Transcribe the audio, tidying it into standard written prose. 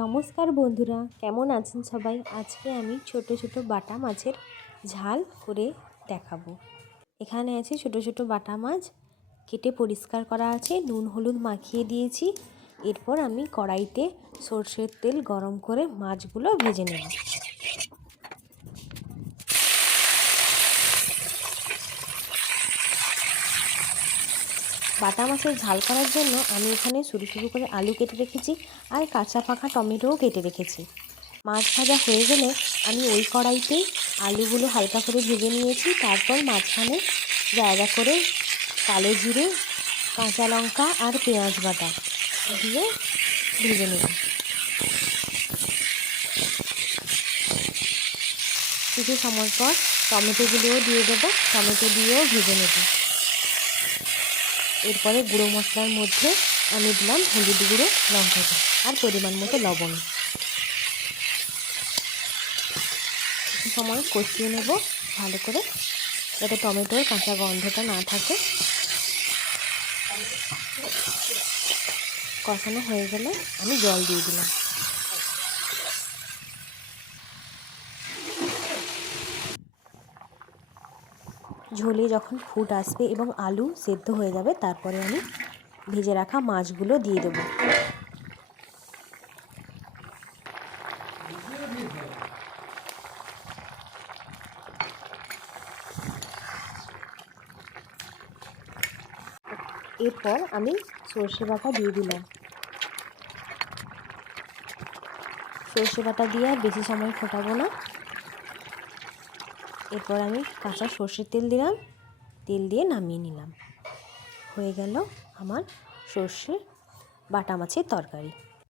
নমস্কার বন্ধুরা, কেমন আছেন সবাই? আজকে আমি ছোট ছোট বাটা মাছের ঝাল করে দেখাবো। এখানে আছে ছোট ছোট বাটা মাছ, কেটে পরিষ্কার করা আছে, নুন হলুদ মাখিয়ে দিয়েছি। এরপর আমি কড়াইতে সরষের তেল গরম করে মাছগুলো ভেজে নেব। বাটা মাছের ঝাল করার জন্য আমি এখানে সরু সরু করে আলু কেটে রেখেছি আর কাঁচা পাকা টমেটোও কেটে রেখেছি। মাছ ভাজা হয়ে গেলে আমি ওই কড়াইতেই আলুগুলো হালকা করে ভেজে নিয়েছি। তারপর মাঝখানে জায়গা করে কালো জিরে, কাঁচা লঙ্কা আর পেঁয়াজ বাটা দিয়ে ভেজে নেব। কিছু সময় পর টমেটোগুলোও দিয়ে দেবো, টমেটো দিয়েও ভেজে নেব। এরপরে গুঁড়ো মশলার মধ্যে আমি দিলাম হলুদ গুঁড়ো, লঙ্কা গুঁড়ো আর পরিমাণ মতো লবণ। কিছু সময় কষিয়ে নেব ভালো করে, যাতে টমেটোর কাঁচা গন্ধটা না থাকে। কষানো হয়ে গেলে আমি জল দিয়ে দিলাম। ঝোলে যখন ফুট আসবে এবং আলু সেদ্ধ হয়ে যাবে, তারপরে আমি ভেজে রাখা মাছগুলো দিয়ে দেব। এরপর আমি সর্ষে বাটা দিয়ে দিলাম। সর্ষে বাটা দিয়ে আর বেশি সময় ফোটাবো না। এরপর আমি কাঁচা সর্ষের তেল দিলাম, তেল দিয়ে নামিয়ে নিলাম। হয়ে গেল আমার সর্ষে বাটা মাছের তরকারি।